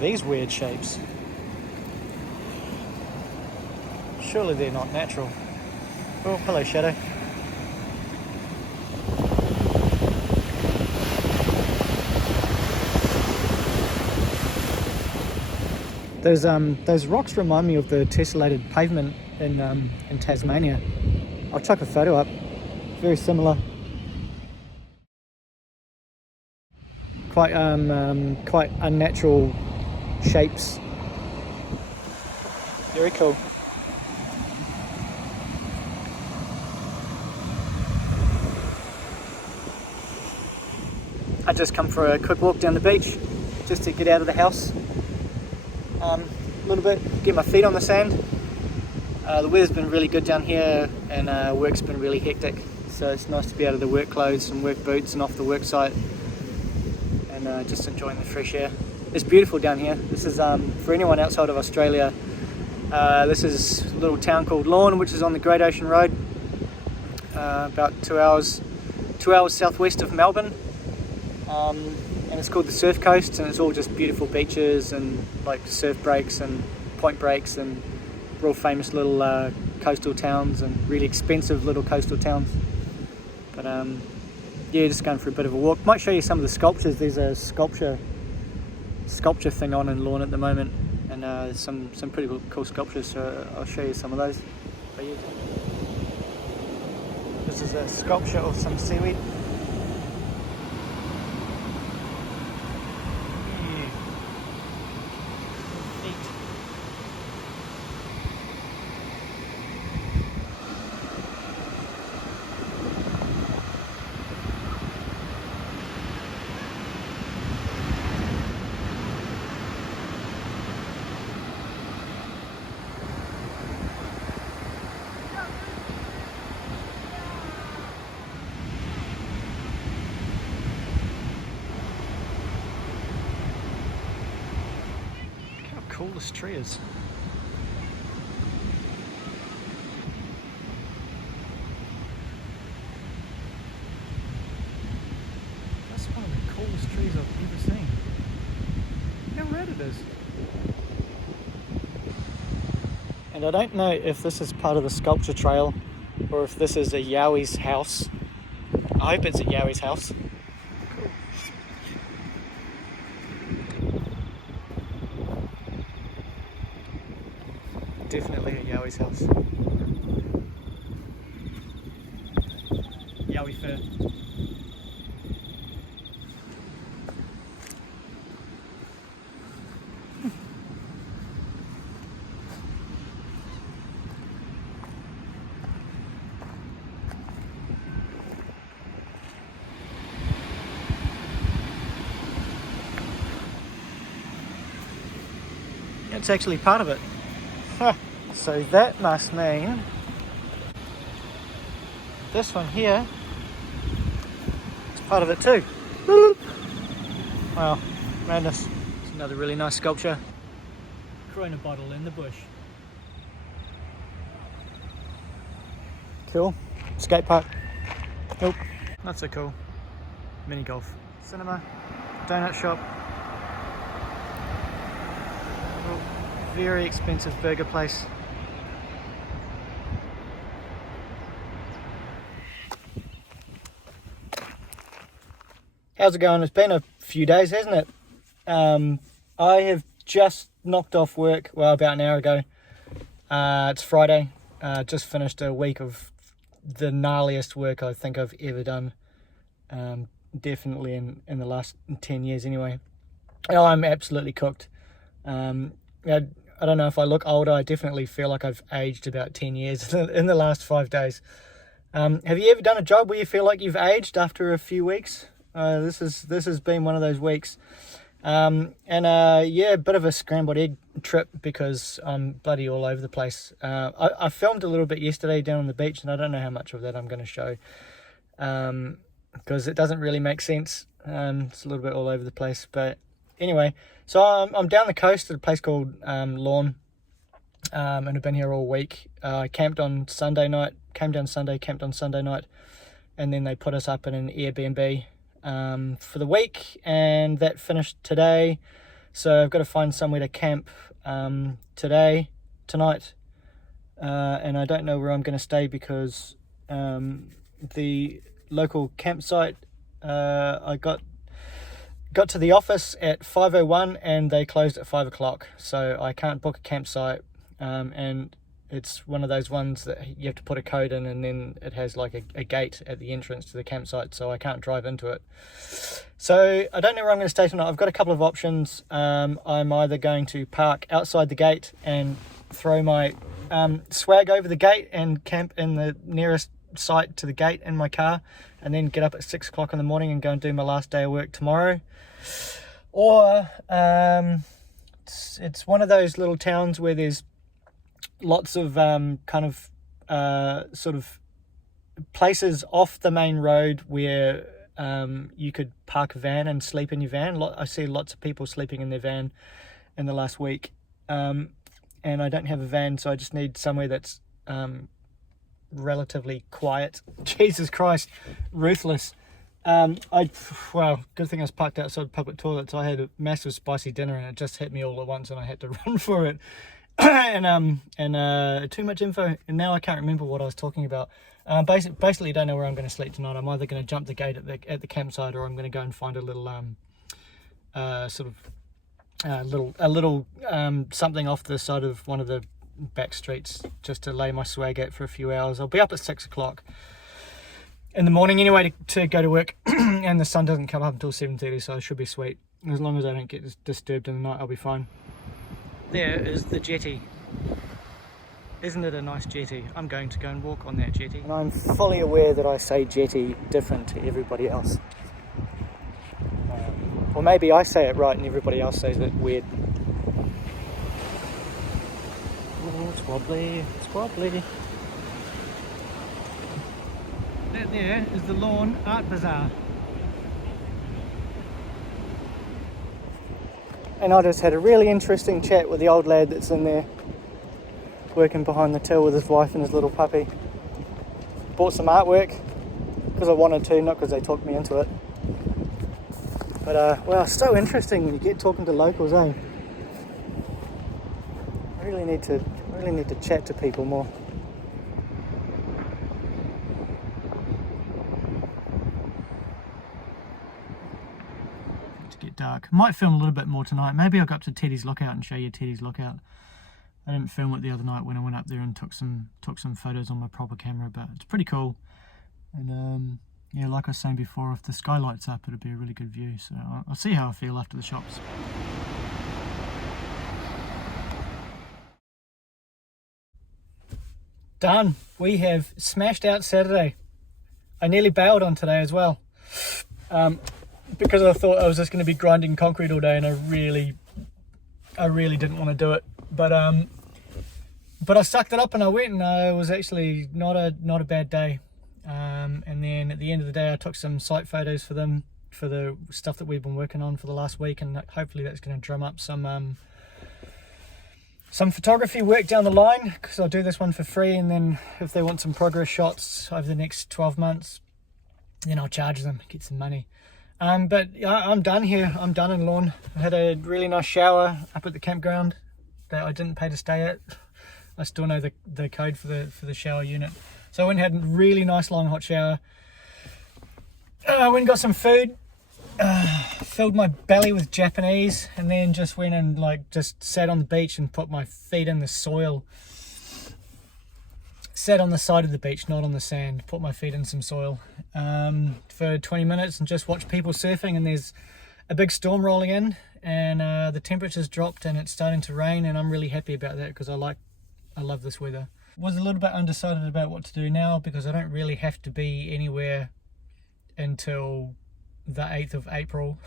these weird shapes? Surely they're not natural. Oh, hello, shadow. Those rocks remind me of the tessellated pavement in Tasmania. I'll chuck a photo up. Very similar. Quite unnatural shapes. Very cool. I just come for a quick walk down the beach, just to get out of the house. A little bit, get my feet on the sand. The weather's been really good down here, and work's been really hectic. So it's nice to be out of the work clothes and work boots and off the work site, and just enjoying the fresh air. It's beautiful down here. This is, for anyone outside of Australia, this is a little town called Lorne, which is on the Great Ocean Road, about 2 hours southwest of Melbourne. And it's called the Surf Coast, and it's all just beautiful beaches and like surf breaks and point breaks and real famous little coastal towns and really expensive little coastal towns. But yeah, just going for a bit of a walk. Might show you some of the sculptures. There's a sculpture thing on in Lorne at the moment, and some pretty cool sculptures, so I'll show you some of those. But yeah, this is a sculpture of some seaweed. Cool this tree is. That's one of the coolest trees I've ever seen. How rad it is. And I don't know if this is part of the sculpture trail or if this is a Yowi's house. I hope it's a Yowi's house. Definitely a Yowi's house. Yowie fur. It's actually part of it. Huh. So that must mean this one here is part of it too. Wow, madness. It's another really nice sculpture. Corona bottle in the bush. Cool. Skate park. Nope. Not so cool. Mini golf. Cinema. Donut shop. Very expensive burger place. How's it going? It's been a few days, hasn't it? I have just knocked off work, well, about an hour ago. It's Friday. Just finished a week of the gnarliest work I think I've ever done. Definitely in the last 10 years anyway. I'm absolutely cooked. I don't know if I look older. I definitely feel like I've aged about 10 years in the last 5 days. Have you ever done a job where you feel like you've aged after a few weeks? This has been one of those weeks. Yeah, a bit of a scrambled egg trip because I'm bloody all over the place. I filmed a little bit yesterday down on the beach, and I don't know how much of that I'm going to show because it doesn't really make sense. It's a little bit all over the place, but anyway, so I'm down the coast at a place called Lorne, and I've been here all week. I camped on Sunday night, came down Sunday, camped on Sunday night, and then they put us up in an Airbnb for the week, and that finished today. So I've got to find somewhere to camp tonight, and I don't know where I'm going to stay because the local campsite, I got to the office at 5:01 and they closed at 5 o'clock, so I can't book a campsite, and it's one of those ones that you have to put a code in, and then it has like a gate at the entrance to the campsite, so I can't drive into it. So I don't know where I'm going to stay tonight. I've got a couple of options. I'm either going to park outside the gate and throw my swag over the gate and camp in the nearest site to the gate in my car, and then get up at 6 o'clock in the morning and go and do my last day of work tomorrow. Or it's one of those little towns where there's lots of sort of places off the main road where you could park a van and sleep in your van. I see lots of people sleeping in their van in the last week, and I don't have a van, so I just need somewhere that's relatively quiet. Jesus Christ, ruthless. Well, good thing I was parked outside public toilets. I had a massive spicy dinner and it just hit me all at once and I had to run for it. and too much info, and now I can't remember what I was talking about. Basically don't know where I'm going to sleep tonight. I'm either going to jump the gate at the campsite, or I'm going to go and find a little something off the side of one of the back streets just to lay my swag at for a few hours. I'll be up at 6 o'clock in the morning anyway to go to work, and the sun doesn't come up until 7:30, so I should be sweet. As long as I don't get disturbed in the night, I'll be fine. There is the jetty. Isn't it a nice jetty? I'm going to go and walk on that jetty. And I'm fully aware that I say jetty different to everybody else. Or maybe I say it right and everybody else says it weird. Oh, it's wobbly, it's wobbly. That there is the Lawn Art Bazaar. And I just had a really interesting chat with the old lad that's in there working behind the till with his wife and his little puppy. Bought some artwork because I wanted to, not because they talked me into it. But well, it's so interesting when you get talking to locals, eh? I really need to chat to people more. Get dark. Might film a little bit more tonight. Maybe I'll go up to Teddy's Lookout and show you Teddy's Lookout. I didn't film it the other night when I went up there and took some photos on my proper camera, but it's pretty cool. And yeah, like I was saying before, if the sky lights up, it'll be a really good view. So I'll see how I feel after the shops. Done. We have smashed out Saturday. I nearly bailed on today as well. Because I thought I was just going to be grinding concrete all day, and I really didn't want to do it. But I sucked it up and I went, and it was actually not a bad day. And then at the end of the day, I took some site photos for them for the stuff that we've been working on for the last week, and hopefully that's going to drum up some photography work down the line, because I'll do this one for free, and then if they want some progress shots over the next 12 months, then I'll charge them, get some money. But I'm done here. I'm done in Lawn. I had a really nice shower up at the campground that I didn't pay to stay at. I still know the code for the shower unit. So I went and had a really nice long hot shower. I went and got some food. Filled my belly with Japanese, and then just went and just sat on the beach and put my feet in the soil. Sat on the side of the beach, not on the sand. Put my feet in some soil for 20 minutes and just watched people surfing. And there's a big storm rolling in, and the temperature's dropped and it's starting to rain, and I'm really happy about that because I love this weather. Was a little bit undecided about what to do now because I don't really have to be anywhere until the 8th of April.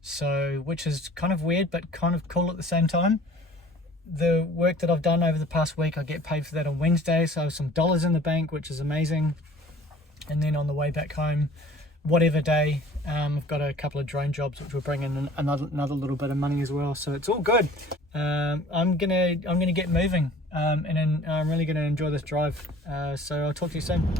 So, which is kind of weird but kind of cool at the same time. The work that I've done over the past week, I get paid for that on Wednesday, so I have some dollars in the bank, which is amazing. And then on the way back home, whatever day, I've got a couple of drone jobs which will bring in another little bit of money as well, so it's all good. I'm gonna get moving, and then I'm really gonna enjoy this drive, so I'll talk to you soon.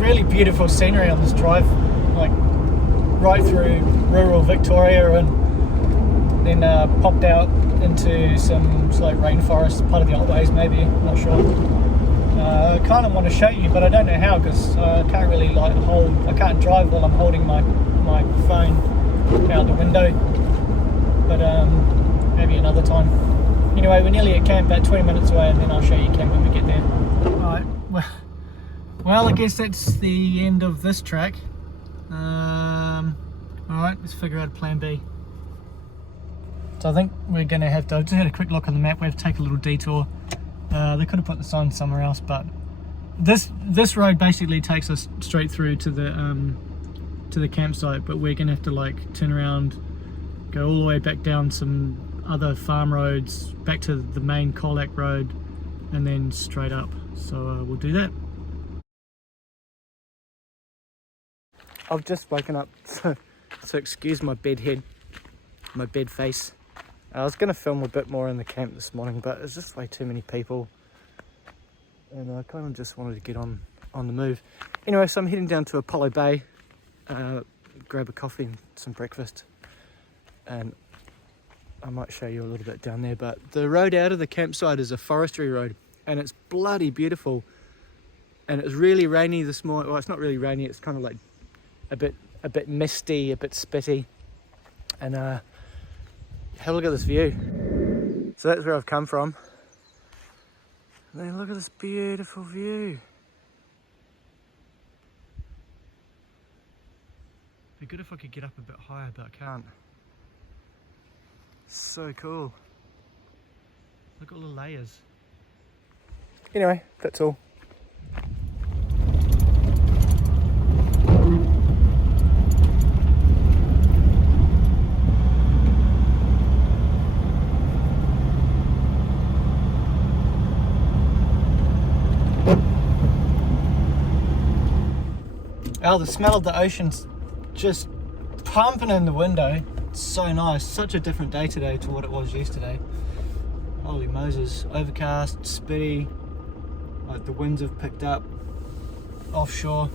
really beautiful scenery on this drive, like right through rural Victoria, and then popped out into some like rainforest, part of the Otways maybe, not sure. I kind of want to show you, but I don't know how, because I can't really like I can't drive while I'm holding my phone out the window, but maybe another time. Anyway, we're nearly at camp, about 20 minutes away, and then I'll show you camp when we get there. Alright, well, I guess that's the end of this track. Alright, let's figure out plan B. So I think we're going to have to, I just had a quick look on the map, we have to take a little detour. They could have put the sign somewhere else, but this road basically takes us straight through to the campsite, but we're going to have to like turn around, go all the way back down some other farm roads, back to the main Colac road, and then straight up. So we'll do that. I've just woken up, so excuse my bed head, my bed face. I was going to film a bit more in the camp this morning, but there's just way too many people, and I kind of just wanted to get on the move. Anyway, so I'm heading down to Apollo Bay, grab a coffee and some breakfast, and I might show you a little bit down there. But the road out of the campsite is a forestry road, and it's bloody beautiful. And it was really rainy this morning. Well, it's not really rainy, it's kind of like a bit misty, a bit spitty, and have a look at this view. So that's where I've come from. And then look at this beautiful view. It'd be good if I could get up a bit higher, but I can't. So cool. Look at all the layers. Anyway, that's all. Oh, the smell of the ocean's just pumping in the window. It's so nice. Such a different day today to what it was yesterday. Holy Moses. Overcast, spitty, like the winds have picked up offshore.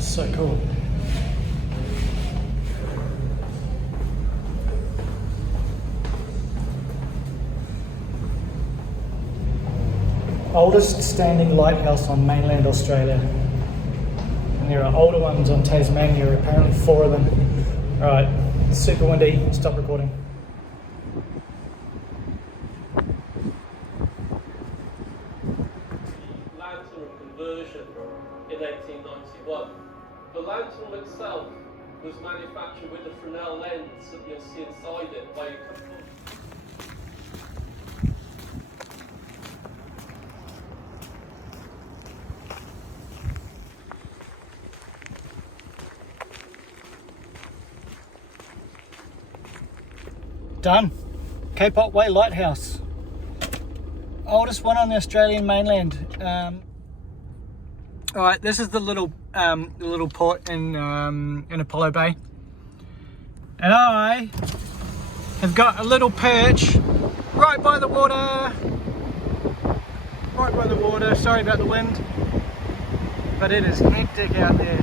So cool. Oldest standing lighthouse on mainland Australia. And there are older ones on Tasmania, apparently 4 of them. Alright, super windy, stop recording. Lantern conversion in 1891. The lantern itself was manufactured with a Fresnel lens that you'll see inside it by a couple of Done. Cape Otway Lighthouse. Oldest one on the Australian mainland. Alright, this is the little port in Apollo Bay. And I have got a little perch right by the water. Right by the water, sorry about the wind. But it is hectic out there.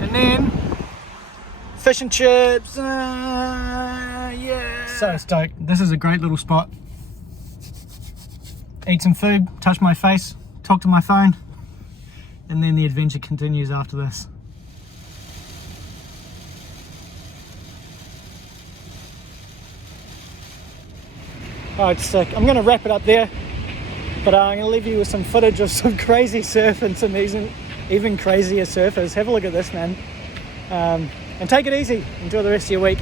And then fish and chips. Yeah. So stoked. This is a great little spot. Eat some food, touch my face, talk to my phone, and then the adventure continues after this. Alright, sick. I'm going to wrap it up there, but I'm going to leave you with some footage of some crazy surf and some even crazier surfers. Have a look at this, man. And take it easy. Enjoy the rest of your week.